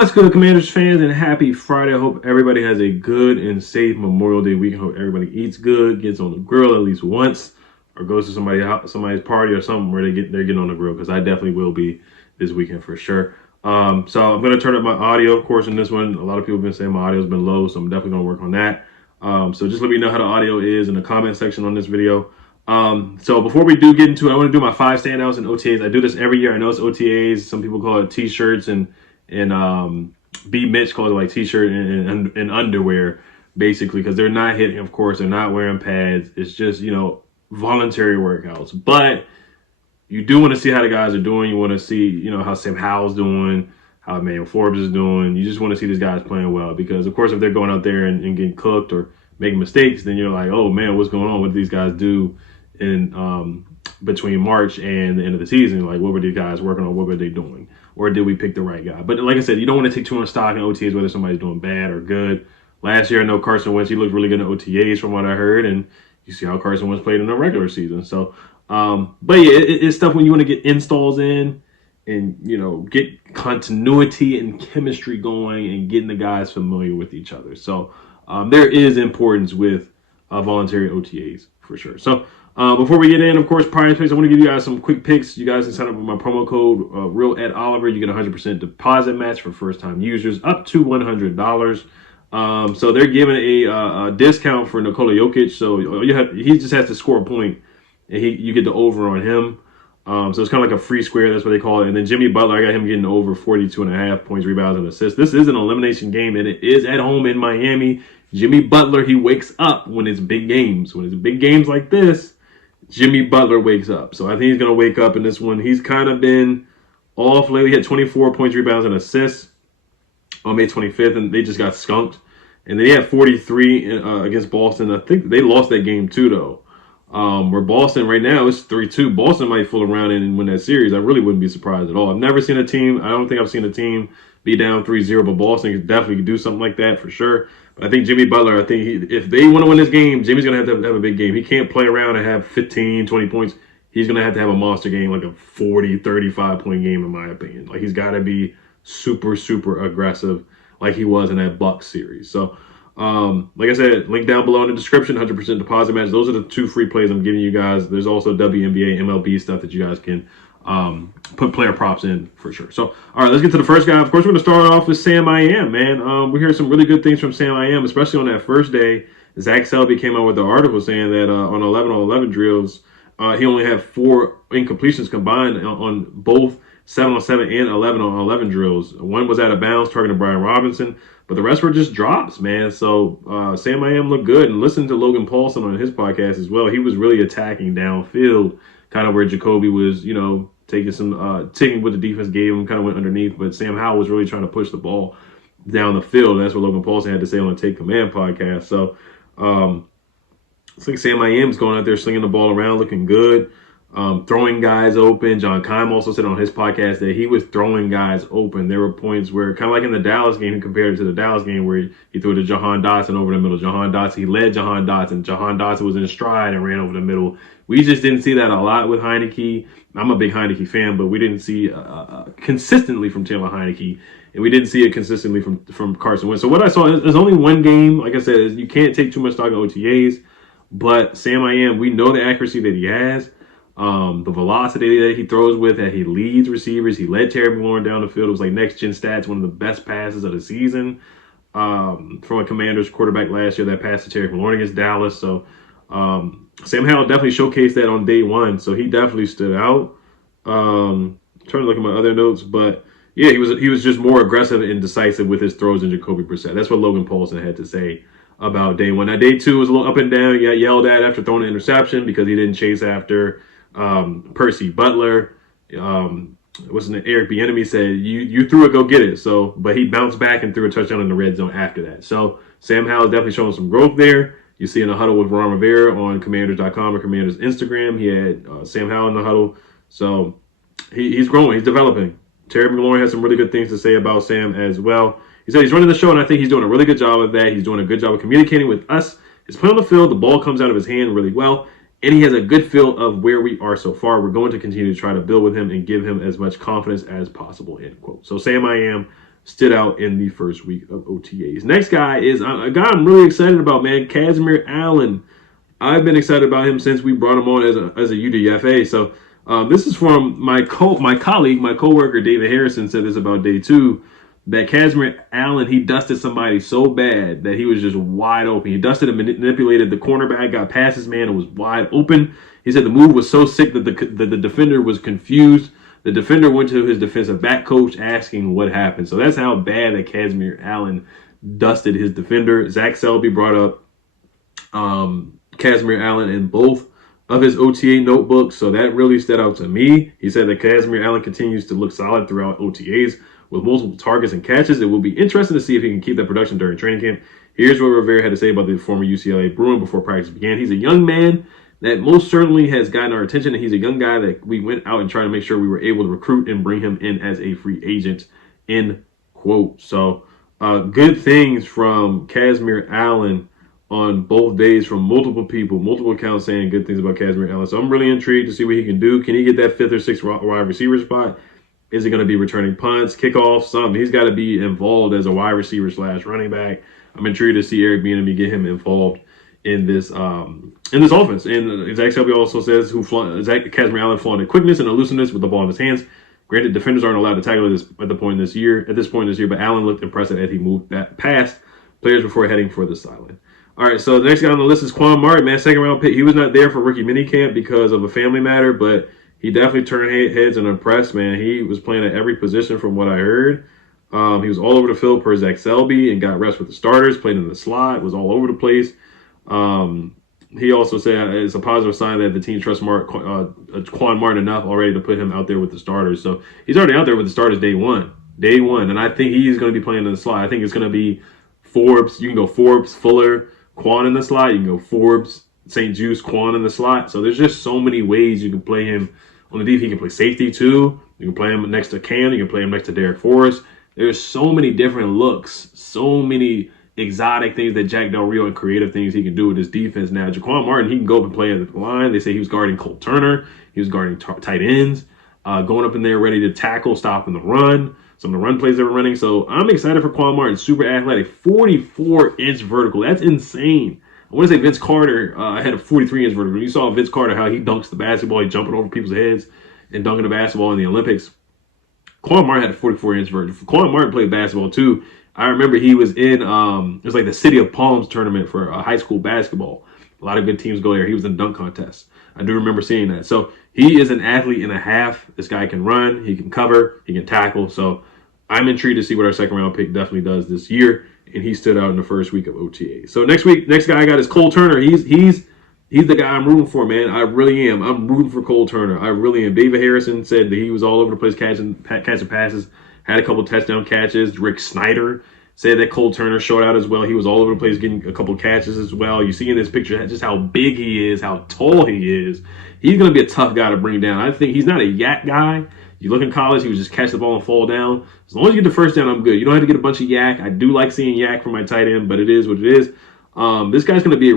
What's good, Commanders fans, and happy Friday. I hope everybody has a good and safe Memorial Day weekend. I hope everybody eats good, gets on the grill at least once, or goes to somebody's party or something where they're getting on the grill, because I definitely will be this weekend for sure. So I'm going to turn up my audio, of course, in this one. A lot of people have been saying my audio's been low, so I'm definitely going to work on that. So just let me know how the audio is in the comment section on this video. So before we do get into it, I want to do my 5 standouts and OTAs. I do this every year. I know it's OTAs. Some people call it t-shirts, and B. Mitch calls it like t-shirt and underwear, basically, because they're not hitting, of course. They're not wearing pads. It's just, voluntary workouts. But you do want to see how the guys are doing. You want to see, how Sam Howell's doing, how Emmanuel Forbes is doing. You just want to see these guys playing well, because, of course, if they're going out there and getting cooked or making mistakes, then you're like, oh, man, what's going on? What did these guys do in between March and the end of the season? Like, what were these guys working on? What were they doing? Or did we pick the right guy? But like I said, you don't want to take too much stock in OTAs, whether somebody's doing bad or good. Last year, I know Carson Wentz, he looked really good in OTAs from what I heard, and you see how Carson Wentz played in the regular season. So, but yeah, it's stuff when you want to get installs in and, get continuity and chemistry going and getting the guys familiar with each other. So there is importance with voluntary OTAs for sure. So before we get in, of course, prior picks, I want to give you guys some quick picks. You guys can sign up with my promo code RealEdOliver. You get 100% deposit match for first-time users up to $100. So they're giving a discount for Nikola Jokic. So he just has to score a point, and you get the over on him. So it's kind of like a free square. That's what they call it. And then Jimmy Butler, I got him getting over 42.5 points, rebounds, and assists. This is an elimination game, and it is at home in Miami. Jimmy Butler, he wakes up when it's big games. When it's big games like this, Jimmy Butler wakes up. So I think he's going to wake up in this one. He's kind of been off lately. He had 24 points, rebounds, and assists on May 25th, and they just got skunked. And then he had 43 against Boston. I think they lost that game too, though. Where Boston right now is 3-2. Boston might fool around and win that series. I really wouldn't be surprised at all. I've never seen a team. I don't think I've seen a team be down 3-0, but Boston could definitely do something like that for sure. But I think Jimmy Butler, if they want to win this game, Jimmy's going to have a big game. He can't play around and have 15, 20 points. He's going to have a monster game, like a 40, 35-point game, in my opinion. Like, he's got to be super, super aggressive like he was in that Bucks series. So, like I said, link down below in the description, 100% deposit match. Those are the 2 free plays I'm giving you guys. There's also WNBA, MLB stuff that you guys can put player props in for sure. So, all right, let's get to the first guy. Of course, we're going to start off with Sam I Am, man. We hear some really good things from Sam I Am, especially on that first day. Zach Selby came out with an article saying that on 11-on-11 drills, he only had 4 incompletions combined on both 7-on-7 and 11-on-11 drills. One was out of bounds, targeting Brian Robinson, but the rest were just drops, man. So Sam I Am looked good. And listen to Logan Paulson on his podcast as well. He was really attacking downfield, kind of where Jacoby was, taking some taking what the defense gave him, kind of went underneath. But Sam Howell was really trying to push the ball down the field. That's what Logan Paulson had to say on the Take Command podcast. So it's like Sam I Am is going out there slinging the ball around, looking good, throwing guys open. John Keim also said on his podcast that he was throwing guys open. There were points where, kind of like in the Dallas game, he compared it to the Dallas game where he threw to Jahan Dotson over the middle. He led Jahan Dotson. Jahan Dotson was in stride and ran over the middle. We just didn't see that a lot with Heineke. I'm a big Heineke fan, but we didn't see consistently from Taylor Heineke, and we didn't see it consistently from Carson Wentz. So what I saw is only one game. Like I said, you can't take too much stock in OTAs, but Sam I Am, we know the accuracy that he has, the velocity that he throws with, that he leads receivers. He led Terry McLaurin down the field. It was like next-gen stats, one of the best passes of the season from a Commanders quarterback last year, that pass to Terry McLaurin against Dallas. So Sam Howell definitely showcased that on day one, so he definitely stood out. Trying to look at my other notes, but yeah, he was just more aggressive and decisive with his throws than Jacoby Brissett. That's what Logan Paulson had to say about day one. Now, day 2 was a little up and down. He got yelled at after throwing an interception because he didn't chase after Percy Butler. What's his name? Eric Bieniemy said, you threw it, go get it. So, but he bounced back and threw a touchdown in the red zone after that. So Sam Howell is definitely showing some growth there. You see in the huddle with Ron Rivera on Commanders.com or Commanders Instagram. He had Sam Howell in the huddle. So he's growing. He's developing. Terry McLaurin has some really good things to say about Sam as well. He said he's running the show, and I think he's doing a really good job of that. He's doing a good job of communicating with us. His play on the field, the ball comes out of his hand really well, and he has a good feel of where we are so far. We're going to continue to try to build with him and give him as much confidence as possible, end quote. So Sam I Am stood out in the first week of OTAs. Next guy is a guy I'm really excited about, man. Cashmere Allen. I've been excited about him since we brought him on as a UDFA. So this is from my colleague, my coworker David Harrison said this about day 2, that Cashmere Allen, he dusted somebody so bad that he was just wide open. He dusted and manipulated the cornerback, got past his man, and was wide open. He said the move was so sick that the defender was confused. The defender went to his defensive back coach asking what happened. So that's how bad that Cashmere Allen dusted his defender. Zach Selby brought up Cashmere Allen in both of his OTA notebooks, so that really stood out to me. He said that Cashmere Allen continues to look solid throughout OTAs with multiple targets and catches. It will be interesting to see if he can keep that production during training camp. Here's what Rivera had to say about the former UCLA Bruin before practice began. He's a young man that most certainly has gotten our attention, and he's a young guy that we went out and tried to make sure we were able to recruit and bring him in as a free agent, end quote. So good things from Cashmere Allen on both days from multiple people, multiple accounts saying good things about Cashmere Allen. So I'm really intrigued to see what he can do. Can he get that 5th or 6th wide receiver spot? Is it going to be returning punts, kickoffs, something? He's got to be involved as a wide receiver / running back. I'm intrigued to see Eric Bieniemy get him involved in this offense. And Zach Selby also says Cashmere Allen flaunted quickness and elusiveness with the ball in his hands. Granted, defenders aren't allowed to tackle this at this point this year, but Allen looked impressive as he moved past players before heading for the sideline. All right, so the next guy on the list is Quan Martin, man, 2nd round pick. He was not there for rookie minicamp because of a family matter, but he definitely turned heads and impressed, man. He was playing at every position from what I heard. He was all over the field per Zach Selby and got reps with the starters, played in the slot, was all over the place. He also said it's a positive sign that the team trusts Quan Martin enough already to put him out there with the starters. So he's already out there with the starters day one. And I think he's going to be playing in the slot. I think it's going to be Forbes. You can go Forbes, Fuller, Quan in the slot. You can go Forbes, St. Juice, Quan in the slot. So there's just so many ways you can play him on the deep. He can play safety too. You can play him next to Cam. You can play him next to Derek Forrest. There's so many different looks, so many exotic things that Jack Del Rio and creative things he can do with his defense now. Jaquan Martin, he can go up and play at the line. They say he was guarding Cole Turner. He was guarding tight ends, going up in there ready to tackle, stopping the run, some of the run plays they were running. So I'm excited for Quan Martin. Super athletic, 44-inch vertical. That's insane. I want to say Vince Carter had a 43-inch vertical. You saw Vince Carter, how he dunks the basketball. He jumping over people's heads and dunking the basketball in the Olympics. Quan Martin had a 44-inch vertical. Quan Martin played basketball too. I remember he was in, it was like the City of Palms tournament for high school basketball. A lot of good teams go there. He was in dunk contest. I do remember seeing that. So he is an athlete and a half. This guy can run, he can cover, he can tackle. So I'm intrigued to see what our second round pick definitely does this year. And he stood out in the first week of OTA. So next guy I got is Cole Turner. He's the guy I'm rooting for, man. I really am. I'm rooting for Cole Turner. I really am. David Harrison said that he was all over the place catching passes. Had a couple touchdown catches. Rick Snyder said that Cole Turner showed out as well. He was all over the place getting a couple catches as well. You see in this picture just how big he is, how tall he is. He's going to be a tough guy to bring down. I think he's not a yak guy. You look in college, he would just catch the ball and fall down. As long as you get the first down, I'm good. You don't have to get a bunch of yak. I do like seeing yak from my tight end, but it is what it is. This guy's going to be a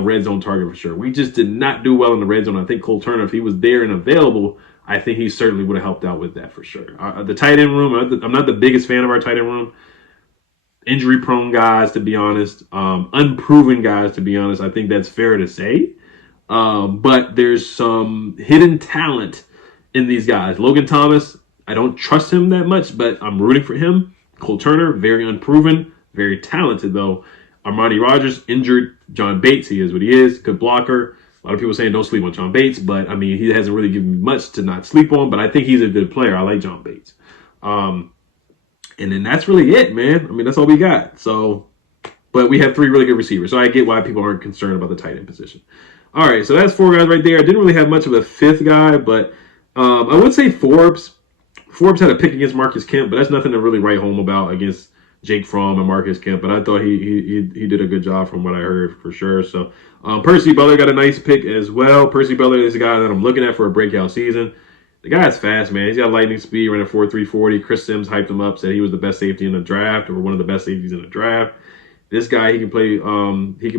red zone target for sure. We just did not do well in the red zone. I think Cole Turner, if he was there and available, I think he certainly would have helped out with that for sure. The tight end room, I'm not the biggest fan of our tight end room. Injury-prone guys, to be honest. Unproven guys, to be honest. I think that's fair to say. But there's some hidden talent in these guys. Logan Thomas, I don't trust him that much, but I'm rooting for him. Cole Turner, very unproven, very talented, though. Armani Rogers, injured. John Bates, he is what he is. Good blocker. A lot of people saying don't sleep on John Bates, but I mean, he hasn't really given me much to not sleep on, but I think he's a good player. I like John Bates. And then that's really it, man. I mean, that's all we got. So, but we have 3 really good receivers. So I get why people aren't concerned about the tight end position. All right, so that's 4 guys right there. I didn't really have much of a 5th guy, but I would say Forbes. Forbes had a pick against Marcus Kemp, but that's nothing to really write home about against Jake Fromm and Marcus Kemp. But I thought he did a good job from what I heard for sure. So Percy Butler got a nice pick as well. Percy Butler is a guy that I'm looking at for a breakout season. The guy's fast, man. He's got lightning speed, running 4.3 40. Chris Sims hyped him up, said he was the best safety in the draft, or one of the best safeties in the draft. This guy, he can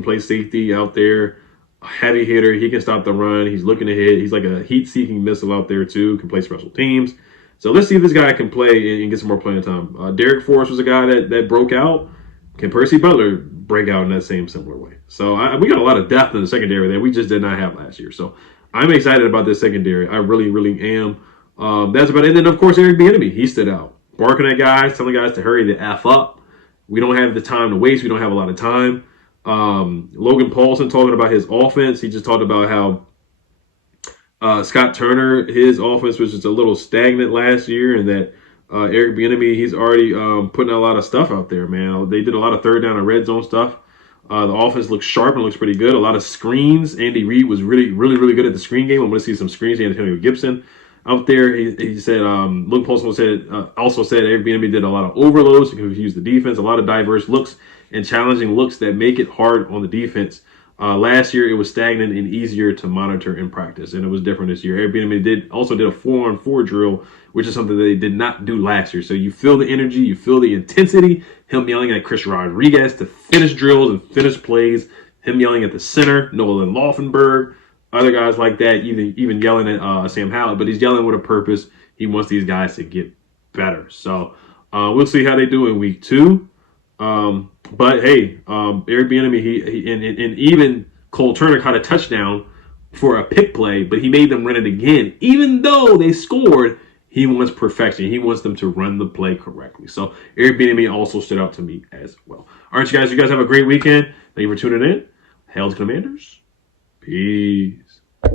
play safety out there, a heavy hitter. He can stop the run. He's looking to hit. He's like a heat-seeking missile out there too. Can play special teams. So let's see if this guy can play and get some more playing time. Derek Forrest was a guy that broke out. Can Percy Butler break out in that same similar way? So we got a lot of depth in the secondary that we just did not have last year. So I'm excited about this secondary. I really, really am. That's about it. And then, of course, Eric Bieniemy, he stood out. Barking at guys, telling guys to hurry the F up. We don't have the time to waste. We don't have a lot of time. Logan Paulson talking about his offense. He just talked about how Scott Turner, his offense was just a little stagnant last year, and that Eric Bieniemy, he's already putting a lot of stuff out there, man. They did a lot of third down and red zone stuff. The offense looks sharp and looks pretty good. A lot of screens. Andy Reid was really, really, really good at the screen game. I'm going to see some screens. Antonio Gibson out there. He said, Luke Paulson also said Eric Bieniemy did a lot of overloads to confuse the defense, a lot of diverse looks and challenging looks that make it hard on the defense. Last year, it was stagnant and easier to monitor in practice, and it was different this year. Eric Bieniemy also did a 4-on-4 drill, which is something that they did not do last year. So you feel the energy, you feel the intensity, him yelling at Chris Rodriguez to finish drills and finish plays, him yelling at the center, Nolan Laufenberg, other guys like that, even yelling at Sam Howell, but he's yelling with a purpose. He wants these guys to get better. So we'll see how they do in week 2. But hey, Eric Bieniemy, he and even Cole Turner caught a touchdown for a pick play, but he made them run it again. Even though they scored, he wants perfection. He wants them to run the play correctly. So Eric Bieniemy also stood out to me as well. All right, you guys have a great weekend. Thank you for tuning in. Hail to Commanders. Peace.